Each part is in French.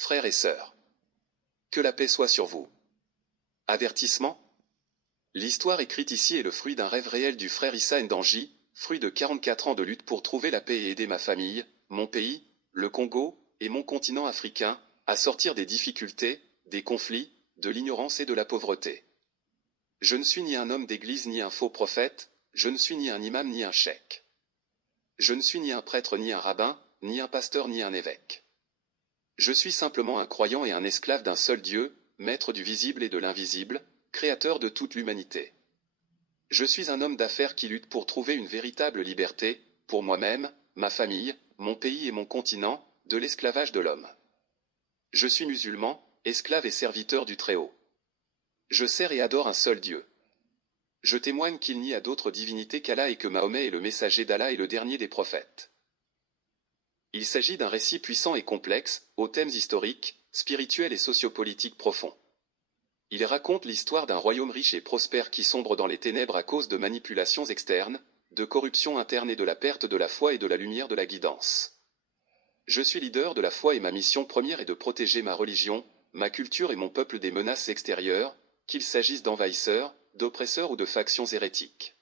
Frères et sœurs, que la paix soit sur vous. Avertissement. L'histoire écrite ici est le fruit d'un rêve réel du frère Issa Ndanji, fruit de 44 ans de lutte pour trouver la paix et aider ma famille, mon pays, le Congo, et mon continent africain, à sortir des difficultés, des conflits, de l'ignorance et de la pauvreté. Je ne suis ni un homme d'église ni un faux prophète, je ne suis ni un imam ni un cheikh. Je ne suis ni un prêtre ni un rabbin, ni un pasteur ni un évêque. Je suis simplement un croyant et un esclave d'un seul Dieu, maître du visible et de l'invisible, créateur de toute l'humanité. Je suis un homme d'affaires qui lutte pour trouver une véritable liberté, pour moi-même, ma famille, mon pays et mon continent, de l'esclavage de l'homme. Je suis musulman, esclave et serviteur du Très-Haut. Je sers et adore un seul Dieu. Je témoigne qu'il n'y a d'autre divinité qu'Allah et que Mahomet est le messager d'Allah et le dernier des prophètes. Il s'agit d'un récit puissant et complexe, aux thèmes historiques, spirituels et sociopolitiques profonds. Il raconte l'histoire d'un royaume riche et prospère qui sombre dans les ténèbres à cause de manipulations externes, de corruption interne et de la perte de la foi et de la lumière de la guidance. Je suis leader de la foi et ma mission première est de protéger ma religion, ma culture et mon peuple des menaces extérieures, qu'il s'agisse d'envahisseurs, d'oppresseurs ou de factions hérétiques.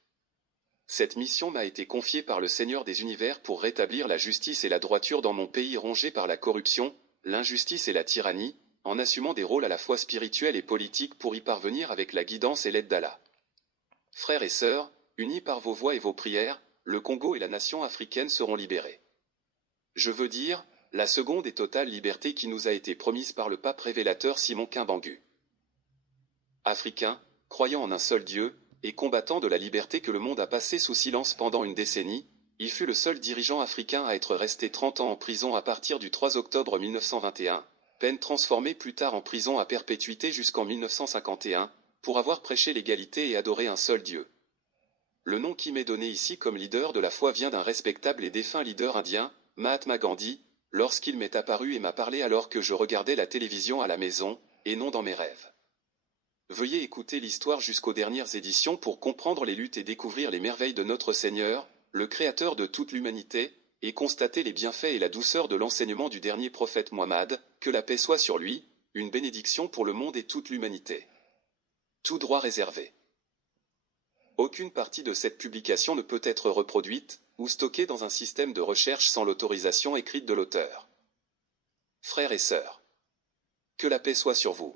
Cette mission m'a été confiée par le Seigneur des univers pour rétablir la justice et la droiture dans mon pays rongé par la corruption, l'injustice et la tyrannie, en assumant des rôles à la fois spirituels et politiques pour y parvenir avec la guidance et l'aide d'Allah. Frères et sœurs, unis par vos voix et vos prières, le Congo et la nation africaine seront libérés. Je veux dire, la seconde et totale liberté qui nous a été promise par le pape révélateur Simon Kimbangu. Africains, croyant en un seul Dieu, et combattant de la liberté que le monde a passé sous silence pendant une décennie, il fut le seul dirigeant africain à être resté 30 ans en prison à partir du 3 octobre 1921, peine transformée plus tard en prison à perpétuité jusqu'en 1951, pour avoir prêché l'égalité et adoré un seul Dieu. Le nom qui m'est donné ici comme leader de la foi vient d'un respectable et défunt leader indien, Mahatma Gandhi, lorsqu'il m'est apparu et m'a parlé alors que je regardais la télévision à la maison, et non dans mes rêves. Veuillez écouter l'histoire jusqu'aux dernières éditions pour comprendre les luttes et découvrir les merveilles de notre Seigneur, le Créateur de toute l'humanité, et constater les bienfaits et la douceur de l'enseignement du dernier prophète Muhammad, que la paix soit sur lui, une bénédiction pour le monde et toute l'humanité. Tout droit réservé. Aucune partie de cette publication ne peut être reproduite, ou stockée dans un système de recherche sans l'autorisation écrite de l'auteur. Frères et sœurs, que la paix soit sur vous.